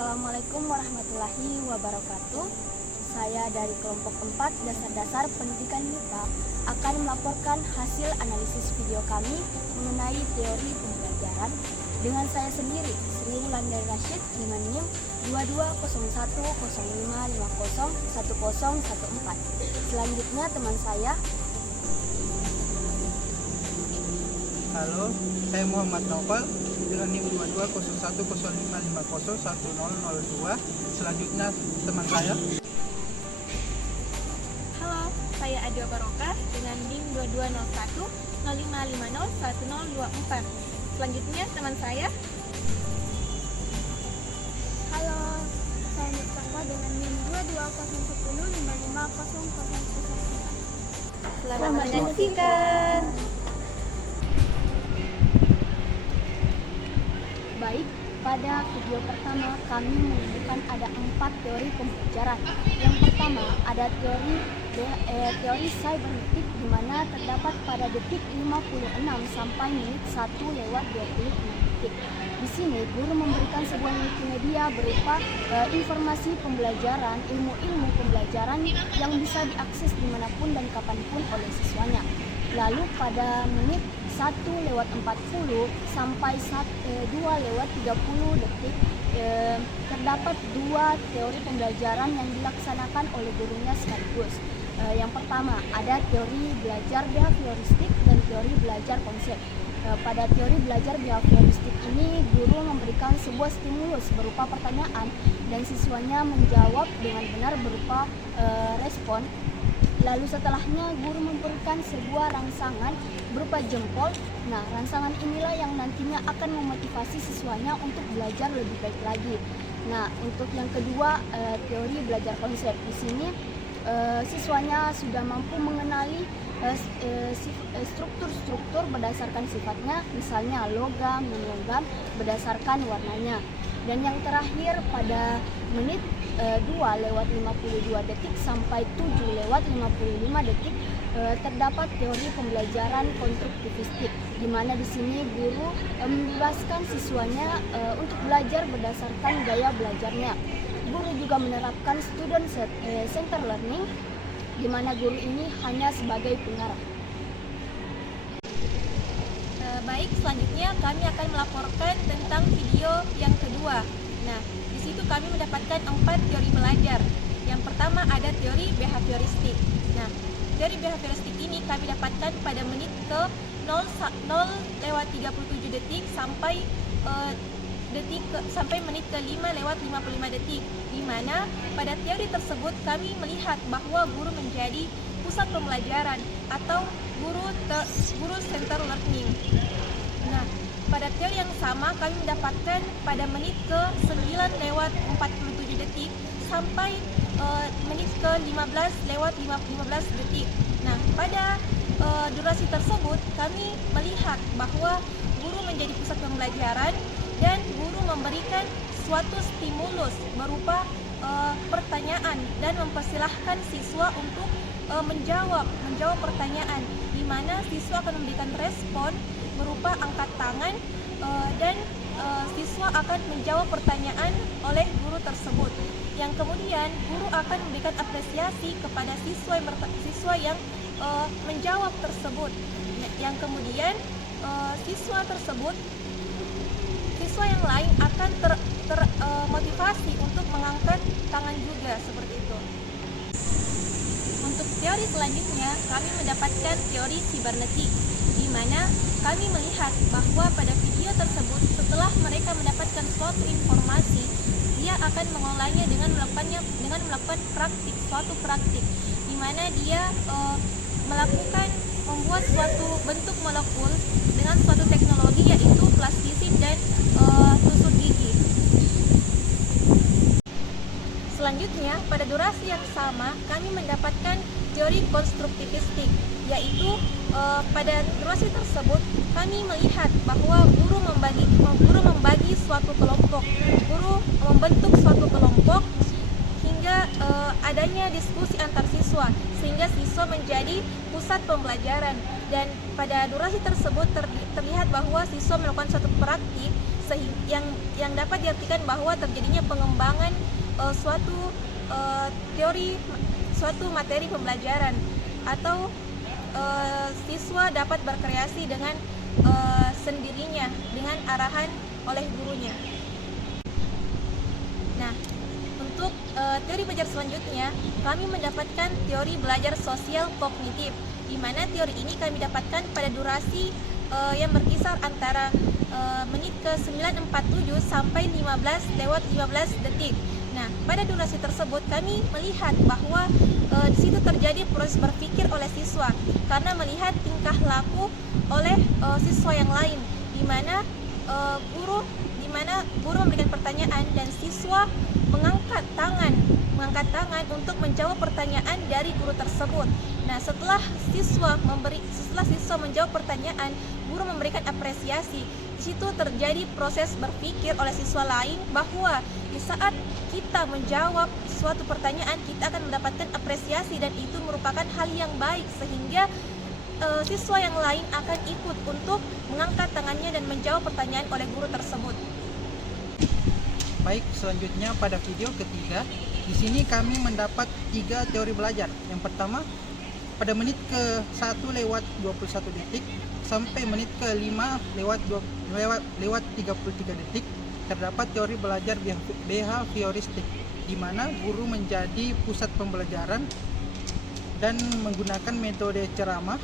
Assalamualaikum warahmatullahi wabarakatuh. Saya dari kelompok 4 Dasar-Dasar Pendidikan MIPA akan melaporkan hasil analisis video kami mengenai teori pembelajaran dengan saya sendiri, Sri Wulandari Rashid, dengan NIM 220105501014. Selanjutnya teman saya. Halo, saya Muhammad Naufal dengan NIM 220105501002. Selanjutnya teman saya. Halo, saya Adia Barokah dengan NIM 220105501024. Selanjutnya teman saya. Halo, saya Mustafa dengan NIM 220105501004. Selamat menyaksikan. Baik, pada video pertama kami menemukan ada 4 teori pembelajaran. Yang pertama ada teori cybernetik, di mana terdapat pada detik 56 sampai menit 1:26. Di sini guru memberikan sebuah multimedia berupa informasi pembelajaran, ilmu-ilmu pembelajaran yang bisa diakses dimanapun dan kapanpun oleh siswanya. Lalu pada menit 1:40 sampai 2:30 terdapat 2 teori pembelajaran yang dilaksanakan oleh gurunya sekaligus. Yang pertama ada teori belajar behavioristik dan teori belajar konsep. Pada teori belajar behavioristik ini guru memberikan sebuah stimulus berupa pertanyaan dan siswanya menjawab dengan benar berupa respon. Lalu setelahnya guru memberikan sebuah rangsangan berupa jempol. Nah, rangsangan inilah yang nantinya akan memotivasi siswanya untuk belajar lebih baik lagi. Nah, untuk yang kedua teori belajar konsep. Di sini siswanya sudah mampu mengenali struktur-struktur berdasarkan sifatnya, misalnya logam, non-logam berdasarkan warnanya. Dan yang terakhir pada menit 2:52 sampai 7:55 terdapat teori pembelajaran konstruktivistik, di mana di sini guru membebaskan siswanya untuk belajar berdasarkan gaya belajarnya. Guru juga menerapkan student center learning, di mana guru ini hanya sebagai pengarah. Baik, selanjutnya kami akan melaporkan tentang video yang kedua. Nah, di situ kami mendapatkan 4 teori belajar. Yang pertama ada teori behavioristik. Nah, teori behavioristik ini kami dapatkan pada menit ke 0:37 sampai menit ke 5:55, di mana pada teori tersebut kami melihat bahwa guru menjadi pusat pembelajaran atau guru center learning. Nah, pada teori yang sama kami mendapatkan pada menit ke 9:47 sampai menit ke 15:15. Nah, pada durasi tersebut kami melihat bahwa guru menjadi pusat pembelajaran dan guru memberikan suatu stimulus berupa pertanyaan dan mempersilahkan siswa untuk menjawab pertanyaan, di mana siswa akan memberikan respon berupa angkat tangan dan siswa akan menjawab pertanyaan oleh guru tersebut. Yang kemudian guru akan memberikan apresiasi kepada siswa yang menjawab tersebut. Yang kemudian siswa yang lain akan termotivasi untuk mengangkat tangan juga, seperti itu. Untuk teori selanjutnya kami mendapatkan teori sibernetik, di mana kami melihat bahwa pada video tersebut setelah mereka mendapatkan suatu informasi, dia akan mengolahnya dengan melakukan suatu praktik, di mana dia membuat suatu bentuk molekul dengan suatu teknologi, yaitu plastisin dan tusuk gigi. Selanjutnya, pada durasi yang sama kami mendapatkan teori konstruktivistik, yaitu pada durasi tersebut kami melihat bahwa guru membagi suatu kelompok, guru membentuk suatu kelompok hingga adanya diskusi antar siswa, sehingga siswa menjadi pusat pembelajaran. Dan pada durasi tersebut terlihat bahwa siswa melakukan suatu praktik yang dapat diartikan bahwa terjadinya pengembangan suatu materi pembelajaran, atau siswa dapat berkreasi dengan sendirinya dengan arahan oleh gurunya. Nah, untuk teori belajar selanjutnya, kami mendapatkan teori belajar sosial kognitif, di mana teori ini kami dapatkan pada durasi yang berkisar antara menit ke 9.47 sampai 15 detik. Nah, pada durasi tersebut kami melihat bahwa di situ terjadi proses berpikir oleh siswa karena melihat tingkah laku oleh siswa yang lain, di mana guru memberikan pertanyaan dan siswa mengangkat tangan untuk menjawab pertanyaan dari guru tersebut. Nah, setelah siswa menjawab pertanyaan, guru memberikan apresiasi. Di situ terjadi proses berpikir oleh siswa lain bahwa di saat kita menjawab suatu pertanyaan, kita akan mendapatkan apresiasi dan itu merupakan hal yang baik, sehingga siswa yang lain akan ikut untuk mengangkat tangannya dan menjawab pertanyaan oleh guru tersebut. Baik, selanjutnya pada video ketiga, di sini kami mendapat 3 teori belajar. Yang pertama, pada menit ke 1 lewat 21 detik sampai menit ke 5 lewat 33 detik terdapat teori belajar behavioristik, di mana guru menjadi pusat pembelajaran dan menggunakan metode ceramah,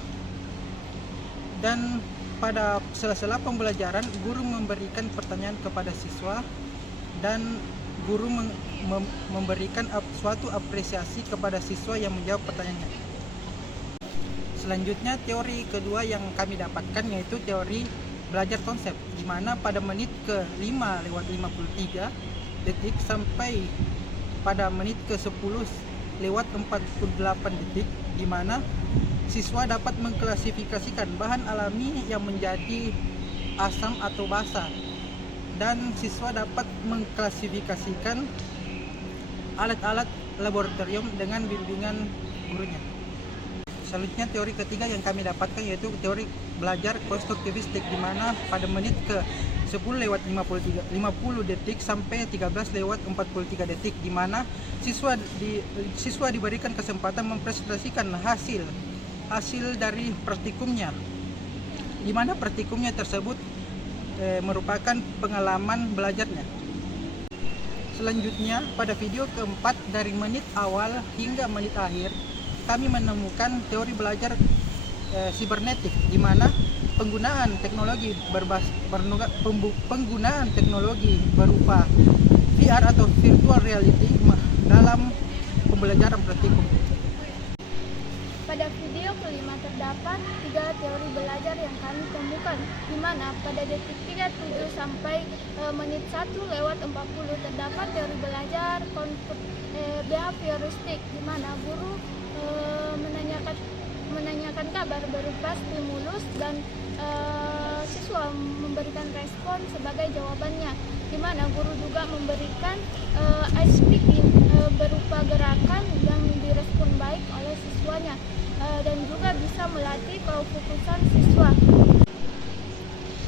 dan pada sela-sela pembelajaran guru memberikan pertanyaan kepada siswa dan guru memberikan suatu apresiasi kepada siswa yang menjawab pertanyaannya. Selanjutnya teori kedua yang kami dapatkan yaitu teori belajar konsep, di mana pada menit ke 5 lewat 53 detik sampai pada menit ke 10 lewat 48 detik, di mana siswa dapat mengklasifikasikan bahan alami yang menjadi asam atau basa, dan siswa dapat mengklasifikasikan alat-alat laboratorium dengan bimbingan gurunya. Selanjutnya teori ketiga yang kami dapatkan yaitu teori belajar konstruktivistik, di mana pada menit ke 10 lewat 50 detik sampai 13 lewat 43 detik, di mana siswa diberikan kesempatan mempresentasikan hasil dari praktikumnya, di mana praktikumnya tersebut merupakan pengalaman belajarnya. Selanjutnya pada video keempat, dari menit awal hingga menit akhir, kami menemukan teori belajar sibernetik, di mana penggunaan teknologi berupa VR atau virtual reality dalam pembelajaran praktikum. Pada video kelima terdapat 3 teori belajar yang kami temukan, di mana pada detik 37 sampai menit 1 lewat 40 terdapat teori belajar behavioristik, di mana guru menanyakan kabar berupa stimulus dan siswa memberikan respon sebagai jawabannya, di mana guru juga memberikan ice speaking berupa gerakan yang direspon baik oleh siswanya, dan juga bisa melatih kefokusan siswa.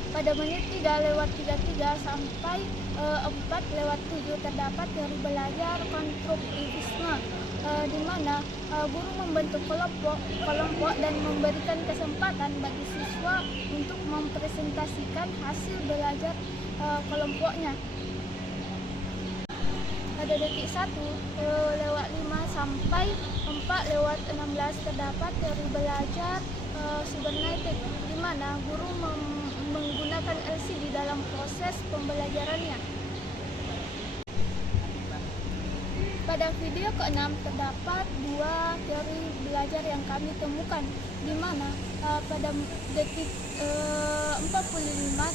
Pada menit 3 lewat 33 sampai 4 lewat 7 terdapat teori belajar konstruktivisme, di mana guru membentuk kelompok dan memberikan kesempatan bagi siswa untuk mempresentasikan hasil belajar kelompoknya. Pada detik 1 lewat 5 sampai 4 lewat 16 terdapat teori belajar sibernetik, di mana guru menggunakan LCD dalam proses pembelajarannya. Pada video ke-6 terdapat 2 teori belajar yang kami temukan, di mana pada detik 45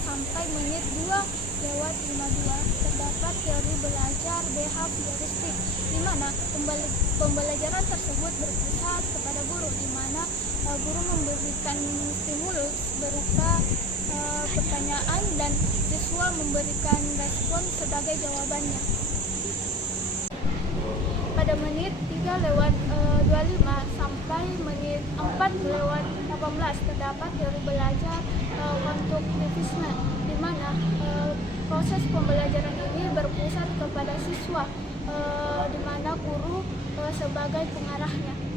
sampai menit 2 lewat 52 terdapat teori belajar behavioristik, di mana pembelajaran tersebut berpusat kepada guru, di mana guru memberikan stimulus berupa pertanyaan dan siswa memberikan respon sebagai jawabannya. Pada menit 3 lewat 25 sampai menit 4 lewat 18 terdapat teori belajar konstruktivisme, di mana proses pembelajaran ini berpusat kepada siswa, di mana guru sebagai pengarahnya.